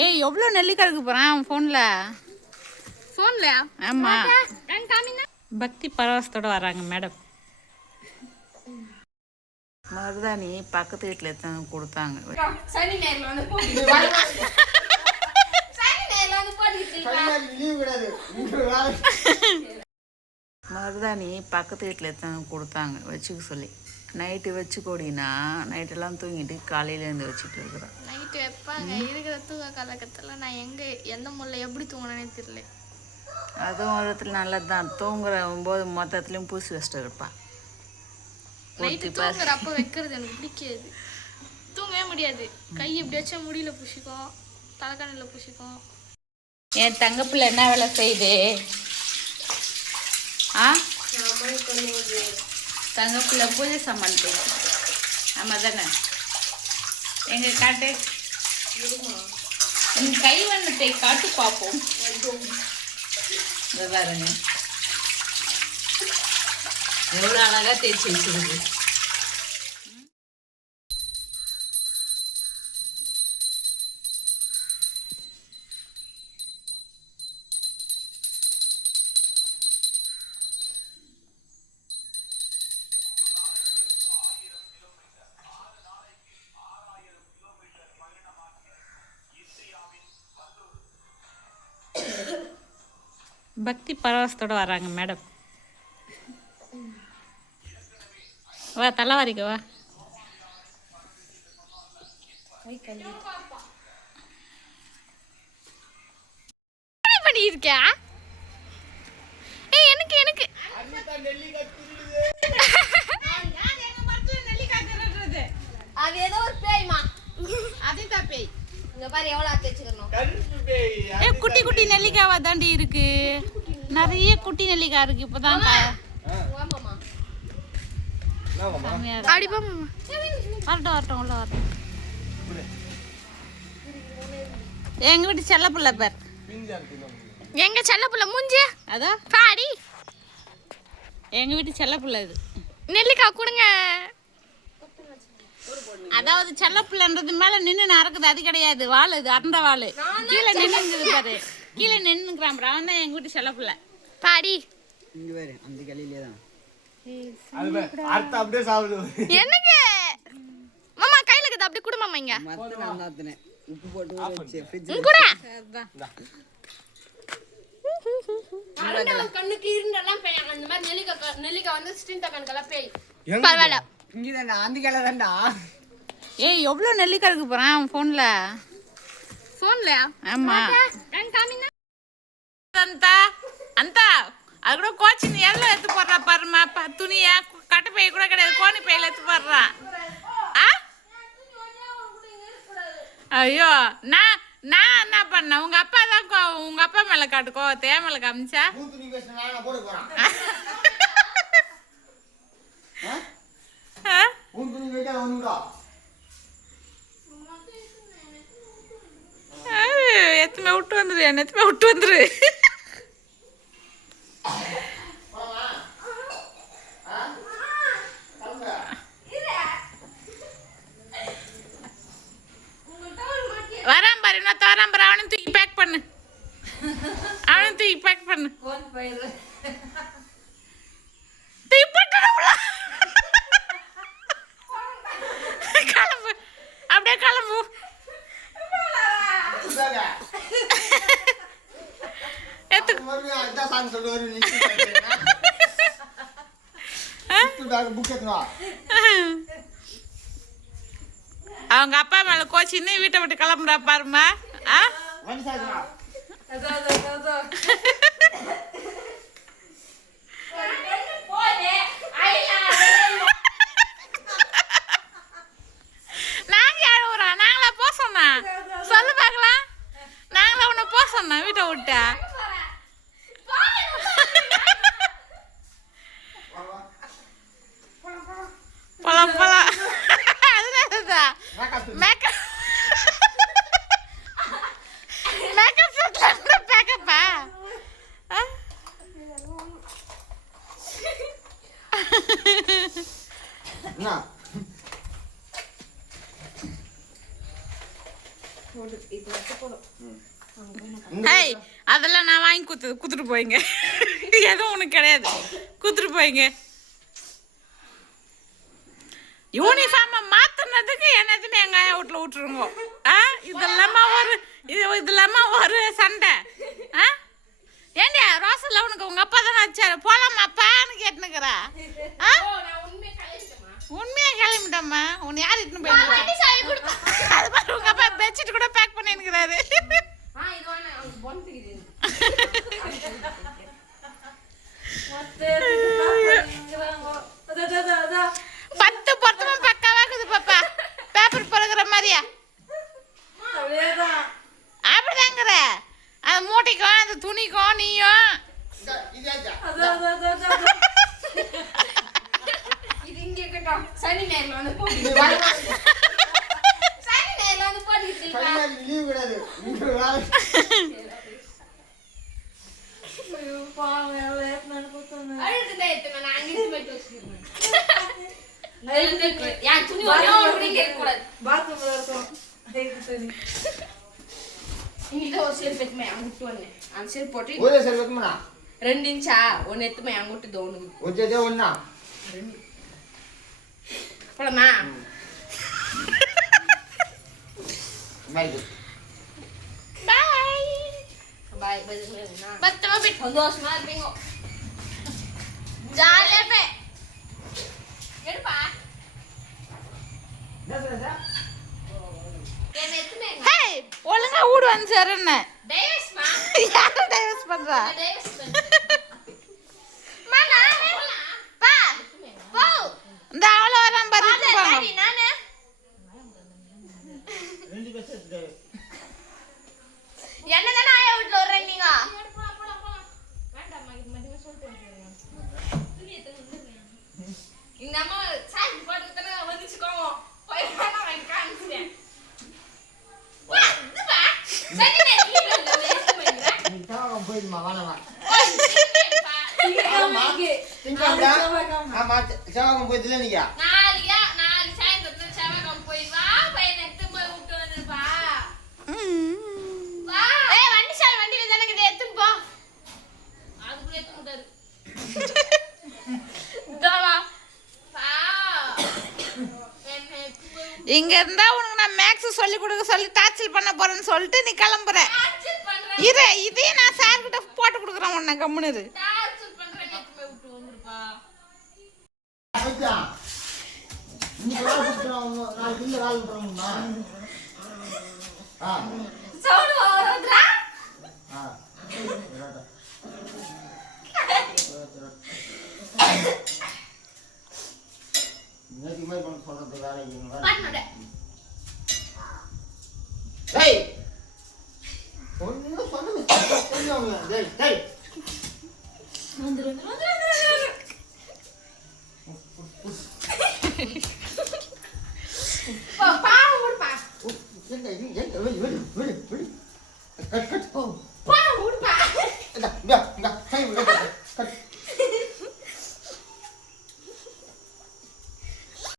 ஏய் எவ்வளோ நெல்லிக்காய் இருக்கு போகிறான் ஃபோனில் ஆமாம். பக்தி பரவசத்தோடு வராங்க மேடம். மருதாணி பக்கத்து வீட்டில் எடுத்து கொடுத்தாங்க. மருதாணி பக்கத்து வீட்டில் எடுத்து கொடுத்தாங்க வச்சுக்க சொல்லி. நைட்டு வச்சு கொடினா நைட்டெல்லாம் தூங்கிட்டு காலையில இருந்து வச்சுட்டு இருக்கிறேன். நைட்டு வைப்பாங்க இருக்கிற தூக்க கலக்கத்தில் நான் எந்த முல்லை எப்படி தூங்கினேனே தெரியல. அதுவும் விதத்தில் நல்லது தான். தூங்குற போது மொத்தத்துலேயும் பூசி வச்சுட்டு இருப்பான். நைட்டு தூங்குறப்போ வைக்கிறது எனக்கு பிடிக்காது. தூங்கவே முடியாது. கை இப்படி வச்சா முடியல பூசிக்கும், தலைக்காணியில் பூசிக்கும். என் தங்கப்பிள்ளை என்ன வேலை செய்யுது? தங்கப்பிள்ளை பூஜை சாமான் போயிடுச்சு. ஆமாம் தானே? எங்க காட்டு என் கை வண்ணத்தை காட்டு பார்ப்போம். பாருங்க எவ்வளோ அழகாக தேய்ச்சி வச்சிருக்கு. பக்தி பரவசத்தோடு வராங்க மேடம். வா தலைவாரிக்க வா. பண்ணியிருக்கா? எனக்கு எனக்கு அது ஏதோ ஒரு பேய்மா. அதுதான் பேய். இங்க பாரு எவ்வளவு தேய்ச்சிக்கணும். குட்டி குட்டி நெல்லிக்காவா தாண்டி இருக்கு. நிறைய குட்டி நெல்லிக்காய் இருக்கு. இப்பதான் வரட்டும் உள்ள வரட்டும். எங்க வீட்டு செல்ல பிள்ளை பேர். எங்க செல்ல பிள்ளை மூஞ்சி அதான் பாடி. எங்க வீட்டு செல்ல பிள்ளை இது. நெல்லிக்காய் கொடுங்க. அதாவது செல்ல பிள்ளைன்றது மேல நின்று நடக்குது, அது கிடையாது. வாழு இது அந்த வாழு கீழே நின்னுங்குது பாரு. கீழே நின்னுக்கிறான். அவன் தான் எங்க வீட்டு செல்ல பிள்ளை. பாடி இங்க பாரு அந்த கலியிலே தான். அடுத்து அப்படியே சாப்பிடு. என்னங்க மாமா கையில இருக்குது அப்படியே குடு மாமா. இங்க மத்த நான் தாத்தனே உப்பு போட்டு வச்சு ஃப்ரிட்ஜ்ல குடு. கண்ணுக்கு இருண்டெல்லாம் பேய். அந்த மாதிரி நெல்லிக்காய் வந்து ஸ்டின் தக்கன்கெல்லாம் பேய். பரவாயில்ல. இங்க தான் அந்த கலை தான்டா. ஏய் எவ்வளோ நெல்லிக்காய் இருக்கு போகிறான் ஃபோனில். ஆமாம். அந்த அது கூட கோச்சின் எல்லாம் எடுத்து போடுறா பாருமா. துணியா கட்டை பை கூட கிடையாது, கோணி பையில எடுத்து போடுறான். ஐயோ நான் என்ன பண்ணேன்? உங்க அப்பா தான் உங்க அப்பா மேல காட்டுக்கோ தே மேல காமிச்சா. எத்துமே விட்டு வந்துரு, எத்துமே விட்டு வந்துரு. வரான் பாரு, நான் தரான் பாரு. அவனையும் தூக்கி பேக் பண்ணு. தூக்கி பண்ணு. கிளம்பு, அப்படியே கிளம்பு. அவங்க அப்பா மேல கோச்சின்னு வீட்டை விட்டு கிளம்புறா பாருமா. நாங்க அழுவுறோம். நாங்களா போ சொன்னா சொல்லு பாக்கலாம். நாங்களா உன்னை போ சொன்னா வீட்டை விட்டா. போலாம் போலாம். அதுதான் மேக்கப் செட்ல பேக்கப்பா. ஹேய் அதெல்லாம் நான் வாங்கி குத்துட்டு போயிங்க எதுவும் உனக்கு கிடையாது குத்துட்டு போயிங்க யூனிஃபார்மை மாத்தினதுக்கு என்னதுமே எங்க ஆயா வீட்டுல விட்டுருங்க இதெல்லாமா ஒரு சண்டை ஏண்டியா ரோசல்ல உனக்கு உங்க அப்பா தானே வச்சாரு போலாமாப்பான்னு கேட்டுனுக்குறா உண்மையா கிளம்பிட்டம்மா உன்னை யார் இட்டுன்னு போயிருக்கா அது மாதிரி உங்க அப்பா பெட்ஷீட் கூட பேக் பண்ணிருக்கிறாரு பத்து பொருத்தமா பக்காவா இருக்குது பாப்பா பேப்பர் பறகுற மாதிரியா அப்படிதாங்கிற அந்த மூட்டைக்கும் அந்த துணிக்கும் நீயும் சனி நேரில் வந்து லீவ் கிடையாது ரெண்டு இன்ச்சா ஒன்னு எத்துமே அங்கிட்டு தோணுது ஒன்னா போலமா பாய் பாய் பத்திரமா போய் சந்தோஷமா இருப்பீங்க ஜாலியா இருப்பேன் எடுப்பா என்ன எத்துமே ஹேய் ஒழுங்கா ஊடு வந்து சேருன்னு டைவர்ஸ்மா யாரை டைவர்ஸ் பண்றா டைவர்ஸ் மானா பா போ இந்த அவள வராம பாருங்க டாடி நானே என்னதானே ஆயா வீட்ல வர்றீங்க நீங்க இந்த அம்மா சாய் போட்டு தான வந்துச்சுக்கோங்க போய் வேணா வாங்கி காமிச்சேன் வா சரி நீ இல்ல வேஸ்ட் பண்ணிடுற நீ தாவம் போய்மா வாடா செவ்வாய்க்கம் போயிட்டுல நீங்க நாலு சாயந்தரத்துல செவ்வாய்க்கம் போய் வா பையனை எடுத்து போய் விட்டு வந்துருப்பா வா ஏய் வண்டியில தானே கிட்ட எடுத்துன்னு போ அதுக்குள்ள எடுத்து விட்டாரு வா இங்க இருந்தா உனக்கு நான் மேக்ஸ் சொல்லி கொடுக்க சொல்லி டார்ச்சல் பண்ண போறேன்னு சொல்லிட்டு நீ கிளம்புற இரு இதே நான் சார் கிட்ட போட்டு கொடுக்குறேன் உன்னை கம்முனு சவுண்ட் ஓடுறா சொல்றது வேற பண்ணட டேய் ஒண்ணு சொல்லுங்க டேய் டேய் வந்துரு பா பா ஓடுப்பா எங்க வெளி கட் கட்